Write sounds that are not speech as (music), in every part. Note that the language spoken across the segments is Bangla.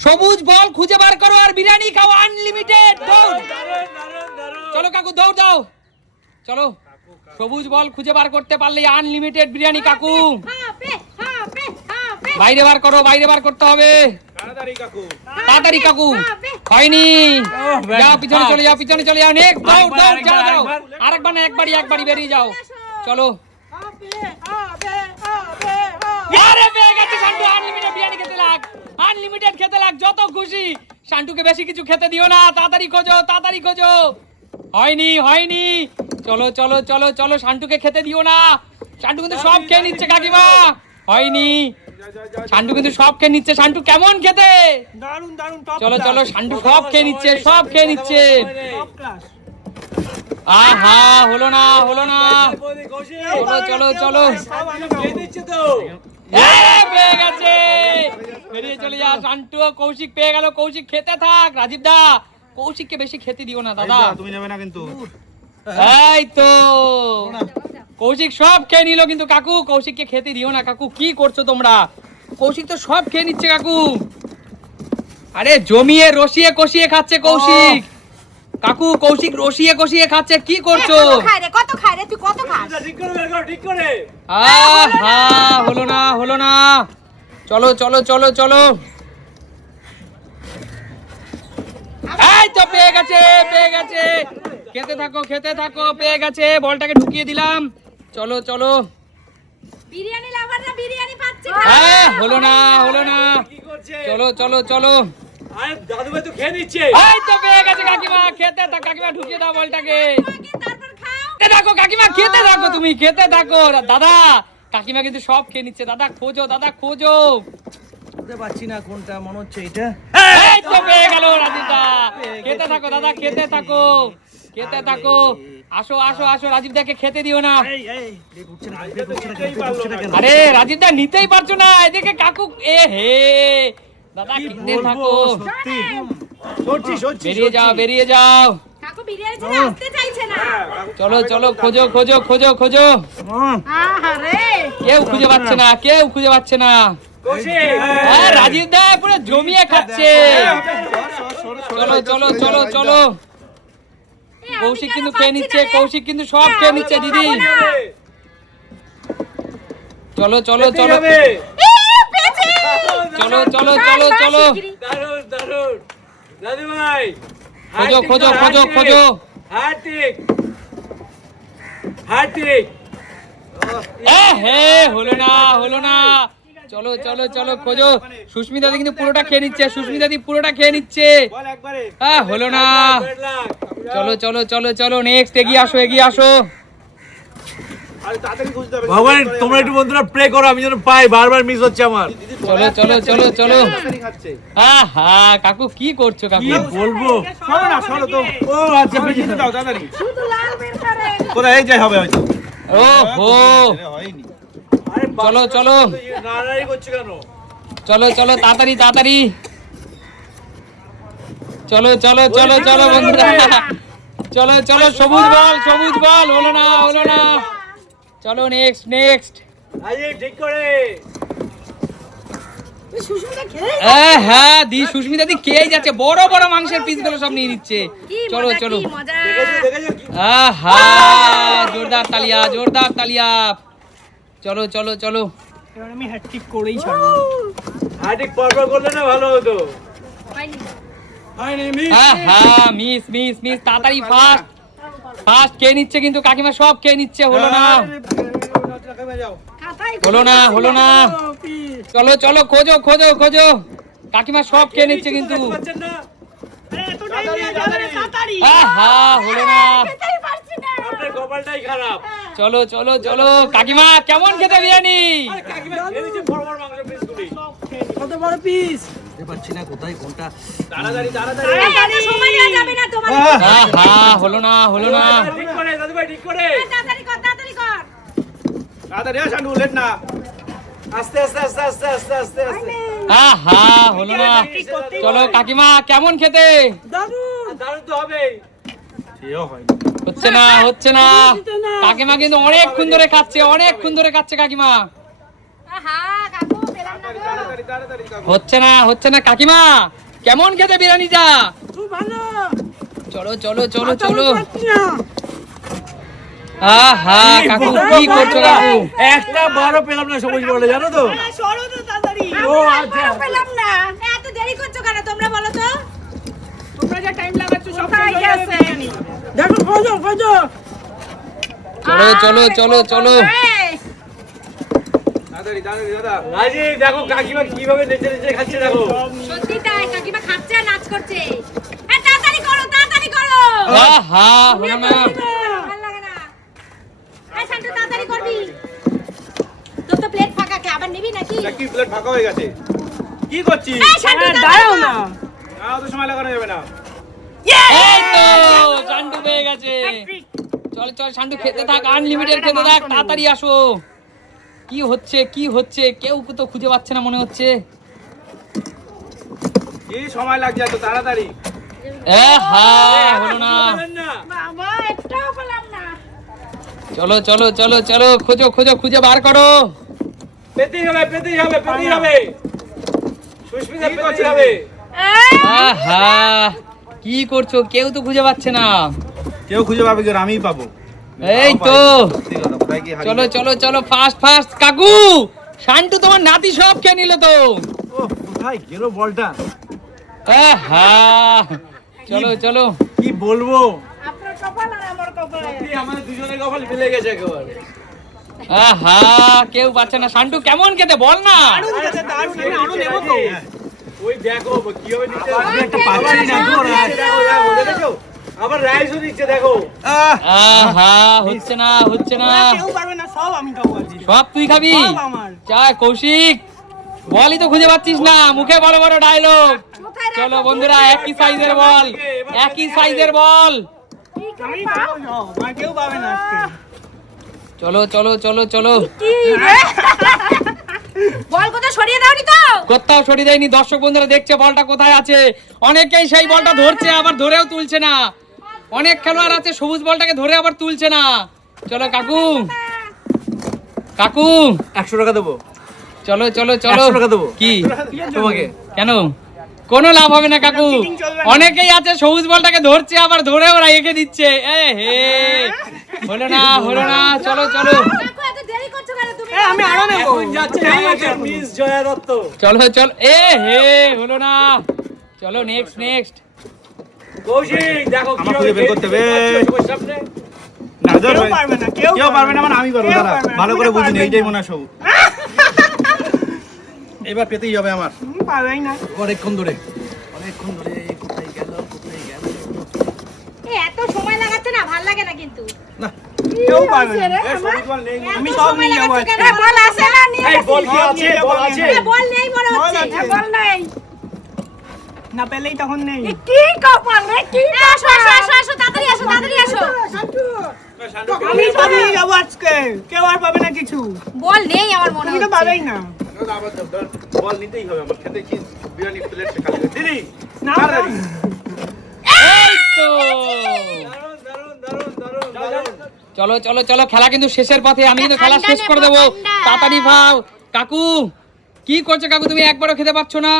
সবুজ বল খুঁজে বার করো আর বিরিয়ানি খাও আনলিমিটেড দৌড়। চলো কাকু দৌড় দাও। চলো। সবুজ বল খুঁজে বার করতে পারলে আনলিমিটেড বিরিয়ানি কাকু। বাইরে বার করো বাইরে বার করতে হবে। তাড়াতাড়ি কাকু। তাড়াতাড়ি কাকু। হবে হয়নি। যাও পিছনে চলে যাও পিছনে চলে যাও। নেক্সট দৌড় আরেকবার, দৌড় যাও আরেকবার, যাও। আরেকবার। না একবারই একবারই বেরিয়ে যাও। চলো আরে পেয়ে গেছে শান্টু আনলিমিটেড বিরিয়ানি খেতে লাগ আনলিমিটেড খেতে লাগ যত খুশি। শান্টুকে বেশি কিছু খেতে দিও না তাড়াতাড়ি খোঁজো তাড়াতাড়ি খোঁজো। হয়নি হয়নি। চলো চলো চলো চলো শান্টুকে খেতে দিও না। শান্টু কিন্তু সব খেয়ে নিচ্ছে কাকিমা। হয়নি। শান্টু কিন্তু সব খেয়ে নিচ্ছে। শান্টু কেমন খেতে? দারুণ টপ চলো চলো শান্টু সব খেয়ে নিচ্ছে সব খেয়ে নিচ্ছে। আহা হলো না হলো না। চলো চলো চলো। সব আমি খেয়ে দিচ্ছি তো এই, পেয়ে গেছে। বেরিয়ে চলে যা শান্টু কৌশিক পেয়ে গেল। কৌশিক খেতে থাক রাজীব দা। কৌশিককে বেশি খেতে দিও না দাদা। তুমি যাবে না কিন্তু। এই তো। কৌশিক সব খেয়ে নিল কিন্তু কাকু। কৌশিককে খেতে দিও না কাকু। কি করছ তোমরা? কৌশিক তো সব খেয়ে নিচ্ছে কাকু। আরে জমিয়ে রসিয়ে কষিয়ে খাচ্ছে কৌশিক। কাকু কৌশিক রসিয়ে কষিয়ে খাচ্ছে কি করছ? কত খায় রে কত খায় রে তুই কত খাস? ঠিক করে বের করো ঠিক করে আহা হলো না হলো না। চলো চলো চলো চলো। এই তো পেয়ে গেছে পেয়ে গেছে। খেতে থাকো খেতে থাকো পেয়ে গেছে বলটাকে ঢুকিয়ে দিলাম। চলো চলো। বিরিয়ানি লাভাররা বিরিয়ানি পাচ্ছে হ্যাঁ হলো না হলো না। চলো চলো চলো। আরে দাদু ভাই তো খেয়ে নিচ্ছে। এই তো পেয়ে গেছে কাকিমা খেতে থাক কাকিমা ঢুকিয়ে দাও বলটাকে। আগে তারপর খাও। খেতে থাকো কাকিমা খেতে থাকো তুমি খেতে থাকো। দাদা কাকিমা কিন্তু সব খেয়ে নিচ্ছে। দাদা খোঁজো দাদা খোঁজো। বুঝতে পারছি না কোনটা মনে হচ্ছে এটা এই তো পেয়ে গেল রাজীবদা। খেতে থাকো দাদা খেতে থাকো খেতে থাকো। আসো আসো আসো রাজীবদাকে খেতে দিও না। আরে রাজীবদা নিতেই পারছ না এদিকে কাকু এ হে। দাদা খেতে থাকো। সত্যি। সরছি সরছি বেরিয়ে যাও বেরিয়ে যাও। কাকু বিরিয়ানি ছেড়ে আসতে চাইছে না। চলো চলো খোঁজো খোঁজো খোঁজো খোঁজো। আহারে। কেউ খুঁজে পাচ্ছে না কেউ খুঁজে পাচ্ছে না। হ্যাঁ রাজীব দা পুরো জমিয়ে খাচ্ছে। চলো চলো চলো চলো। কৌশিক কিন্তু খেয়ে নিচ্ছে কৌশিক কিন্তু সব খেয়ে নিচ্ছে দিদি। চলো চলো চলো! চলো চলো চলো চলো। শিগগিরই। দারুণ দারুণ। দাদু ভাই খোঁজো খোঁজো খোঁজো খোঁজো। এ হে হলো না হলো না। চলো চলো চলো খোঁজো। সুস্মিতা কিন্তু পুরোটা খেয়ে নিচ্ছে সুস্মিতা দি পুরোটা খেয়ে নিচ্ছে। হ্যাঁ হলো না। চলো চলো চলো চলো নেক্সট এগিয়ে আসো এগিয়ে আসো। ভগবান তোমরা একটু বন্ধুরা প্রে করো আমি যেন পাই বারবার মিস হচ্ছে আমার। চলো চলো চলো চলো। আহা কাকু কি করছ কাকু? কি বলব? সরো না সরো তো। ও আচ্ছা দাও তাড়াতাড়ি। শুধু লাল বের করে। কোথায়? এই যাই হবে হয়তো। ও হো। হয়নি। আরে চলো চলো। করছে কেন? চলো চলো তাড়াতাড়ি তাড়াতাড়ি। চলো চলো চলো চলো বন্ধুরা। চলো চলো সবুজ বল সবুজ বল হলো না হলো না। চলো নেক্সট নেক্সট ঠিক করে। হ্যাঁ হ্যাঁ দি সুস্মিতা দি যাচ্ছে বড় বড় মাংসের পিসগুলো সব নিয়ে নিচ্ছে চলো চলো আহা জোরদার তালিয়া জোরদার তালিয়া চলো চলো চলো হ্যাঁ ঠিক পরপর করলে না ভালো হতো হ্যাঁ মিস মিস মিস তাড়াতাড়ি ফাস্ট ফাস্ট খেয়ে নিচ্ছে কিন্তু কাকিমা সব খেয়ে নিচ্ছে হলো না হলো না হলো না। চলো চলো খোঁজো খোঁজো খোঁজো। কাকিমা সব খেয়ে নিচ্ছে কিন্তু। পাচ্ছেন না? আহা হলো না। চলো চলো চলো। কাকিমা কেমন খেতে বিরিয়ানি? দিচ্ছে বড় না কোথায় কোনটা। আহা। হলো না হলো না ঠিক করে দাদু ভাই ঠিক করে এই, তাড়াতাড়ি কর, তাড়াতাড়ি কর। তাড়াতাড়ি আস আন্ডু লেট না। আস্তে আস্তে আস্তে আস্তে আস্তে আস্তে আস্তে। আহা হলো না। চলো কাকিমা কেমন খেতে? দারুণ। তো হবেই সেও হয়নি হচ্ছে না হচ্ছে না। কাকিমা কিন্তু অনেকক্ষণ ধরে খাচ্ছে অনেকক্ষণ ধরে খাচ্ছে কাকিমা। আহা, কাকু, পেলাম না হচ্ছে না হচ্ছে না কাকিমা কেমন খেতে বিরিয়ানিটা? খুব চলো চলো চলো চলো। আহা কাকু কি করছ কাকু? একটা বারও পেলাম না সবুজ বলে জানো তো? ও আচ্ছা। পেলাম না। এত দেরি করছ কেন তোমরা বলো তো? তোমরা যে টাইম লাগাচ্ছ সব গেছে? দেখো খোঁজো খোঁজো চলো চলো চলো চলো। দেখো কাকিমা কীভাবে নেচে নেচে খাচ্ছে দেখো। সত্যি তাই কাকিমা খাচ্ছে আর নাচ করছে। হ্যাঁ তাড়াতাড়ি করো তাড়াতাড়ি করো। আহা হলো না ভালো লাগে না এই শান্তু তাড়াতাড়ি করবি তোর তো প্লেট ফাঁকা কে আবার নিবি নাকি? কি প্লেট ফাঁকা হয়ে গেছে? কি করছিস? দাঁড়াও না। না অত সময় লাগানো যাবে না। এই তো চান্ডু পেয়ে গেছে। চল চল চান্ডু খেতে থাক আনলিমিটেড খেতে থাক তাড়াতাড়ি আসো। কি হচ্ছে কি হচ্ছে? কেউ তো খুঁজে পাচ্ছে না মনে হচ্ছে। কি সময় লাগছে এত তাড়াতাড়ি? হলো বাবা একটাও পেলাম না। চলো চলো চলো চলো খোঁজো খোঁজো খুঁজে বার করো। পেতেই হবে পেতেই হবে পেতেই হবে। সুস্মিতা পেতেই হবে। আহা কি করছ? কেউ তো খুঁজে পাচ্ছে না। কেউ খুঁজে পাবে কি? আমিই পাবো। এই তো। চলো চলো চলো ফাস্ট ফাস্ট কাকু! শান্টু তোমার নাতি সব খেয়ে নিল তো। ও কোথায় গেল বলটা? আহা! চলো চলো। কি বলব? আপনার কপাল আর আমার কপাল। আমাদের দুজনের কপাল মিলে গেছে একেবারে। আহা কেউ পাচ্ছে না। শান্টু কেমন খেতে? বল না। ওই দেখো কীভাবে নিচ্ছে? একটা না দেখো দেখো আবার রাইসও দিচ্ছে দেখো। আহা। হচ্ছে না হচ্ছে না। সব তুই খাবি? চা কৌশিক বলই তো খুঁজে পাচ্ছিস না। মুখে বড় বড় ডায়লগ চলো বন্ধুরা একই সাইজের বল। একই সাইজের বল। চলো চলো চলো চলো। বল কোথায় সরিয়ে দাওনি তো? কোথাও সরিয়ে দেয়নি দর্শক বন্ধুরা দেখছে বলটা কোথায় আছে। অনেকেই সেই বলটা ধরছে আবার ধরেও তুলছে না। অনেক খেলোয়াড় আছে সবুজ বলটাকে ধরে আবার তুলছে না। চলো কাকু। কাকু। একশো টাকা দেবো। চলো চলো চলো। টাকা দেবো। কি? তোমাকে। কেন? কোনো লাভ হবে না কাকু। অনেকেই আছে সবুজ বলটাকে ধরছে আবার ধরেও রেখে দিচ্ছে। এ হে। হলো না হলো না চলো চলো। আমি আরও নেব। মিস জয়া দত্ত। চলো চলো। এ হে হলো না। চলো নেক্সট নেক্সট কৌশিক দেখো আমার খুঁজে বের করতে হবে। সবার সামনে? না, কেউ পারবে না মানে আমি পারব দাঁড়া। ভালো করে বুঝিনি এইটাই মনে হয় সবু। (laughs) এবার পেতেই হবে আমার। অনেকক্ষণ ধরে এ, এত সময় লাগাচ্ছে না ভালো লাগে না কিন্তু। না। কেউ পারবে না। এ, সবুজ বল নেই। আমি সব নিয়ে যাব বল আছে না নিয়ে বল কি আছে? বল আছে। বল নেই হচ্ছে। বল নেই। না পেলেই তখন নেই। কি কপাল রে কি আসো আসো আসো আসো তাড়াতাড়ি আসো তাড়াতাড়ি আসো। আমি সব নিয়ে যাব আজকে। কেউ আর পাবে না কিছু। বল নেই আমার মনে তুমি তো হচ্ছে। পাবেই না। বল নিতেই হবে আমার। খেতে কি? বিরিয়ানি প্লেট খালি। দিদি না তাড়াতাড়ি। এই তো দারুণ দারুণ দারুণ দারুণ দারুণ চলো চলো চলো খেলা কিন্তু শেষের পথে আমি কিন্তু খেলা শেষ করে দেবো। তাড়াতাড়ি ভাও। কাকু কি করছ কাকু? তুমি একবারও খেতে পারছ না?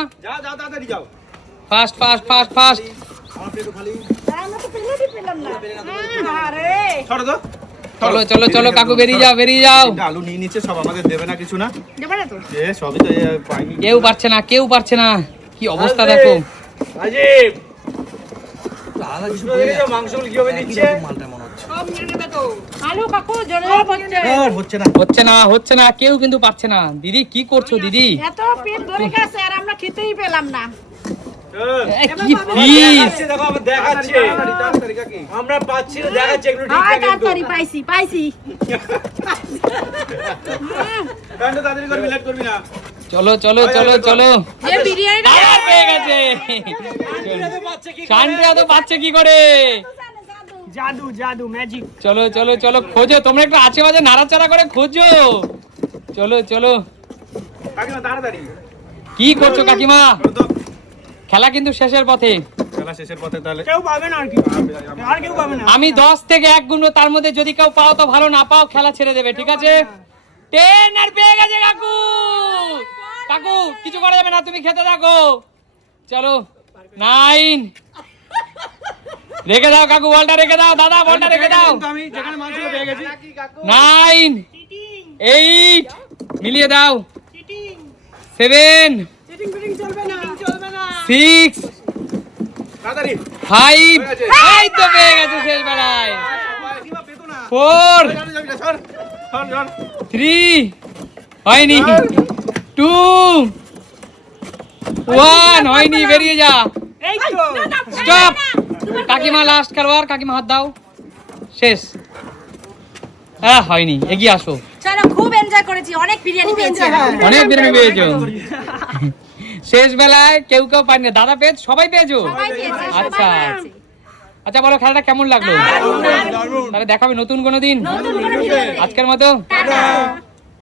ফাস্ট ফাস্ট ফাস্ট ফাস্ট চলো চলো চলো কাকু বেরিয়ে যাও বেরিয়ে যাও। আলু নিয়ে নিচ্ছে সব আমাদের দেবে না কিছু না। দেবে না তো। এ সবই তো পাইনি কেউ পারছে না কেউ পারছে না। কি অবস্থা দেখো। রাজীব আলাদা কিছু মাংসগুলো কীভাবে দিচ্ছে? মালটা হচ্ছে সব নিয়ে নেবে তো আলু কাকু জোরে পড়ছে আর হচ্ছে না হচ্ছে না কেউ কিন্তু পারছে না দিদি কি করছ দিদি এত পেট ধরে গেছে আর আমরা খেতেই পেলাম না এ, কি পিস দেখাচ্ছে দেখো আবার দেখাচ্ছে তাড়াতাড়ি তাড়াতাড়ি কাকি আমরা পাচ্ছি না দেখাচ্ছে এগুলো হাই ঠিকঠাক কিন্তু তাড়াতাড়ি পাইছি পাইছি তাড়াতাড়ি করবি লেট করবি না চলো চলো চলো চলো পেয়ে গেছে শান্তি এত পাচ্ছে কি করে জাদু জাদু ম্যাজিক চলো চলো চলো খোঁজো। তোমরা একটু আছে বাজে নাড়াচাড়া করে খোঁজো। চলো চলো। কাকিমা তাড়াতাড়ি। কি করছ কাকিমা? খেলা কিন্তু শেষের পথে। খেলা শেষের পথে তাহলে। কেউ পাবে না আর কি। আর কেউ পাবে না। আমি দশ থেকে এক গুণ তার মধ্যে যদি কেউ পাও তো ভালো না পাও খেলা ছেড়ে দেবে ঠিক আছে? টেন আর পেয়ে গেছে কাকু! কাকু কিছু করা যাবে না তুমি খেতে থাকো। চলো নাইন রেখে দাও কাকু বলটা রেখে দাও দাদা বলটা রেখে দাও। আমি যেখানে মাল পেয়ে গেছি। নাইন এইট মিলিয়ে দাও। সেভেন সিক্স তাড়াতাড়ি। ফাইভ এই তো পেয়ে গেছে শেষ বেলায় ফোর সর সর সর থ্রি হয়নি। টু ওয়ান হয়নি বেরিয়ে যা। স্টপ কাকিমা লাস্ট খেলোয়াড় কাকিমা হাত দাও। শেষ। হ্যাঁ হয়নি এগিয়ে আসো। চলো খুব এনজয় করেছি অনেক বিরিয়ানি পেয়েছি অনেক বিরিয়ানি পেয়েছ। শেষ বেলায় কেউ কেউ পায়নি। দাদা পেয়েছ সবাই পেয়েছ? আচ্ছা। আচ্ছা বলো খেলাটা কেমন লাগল? তাহলে দেখাবে নতুন কোনো দিন? আজকের মতো?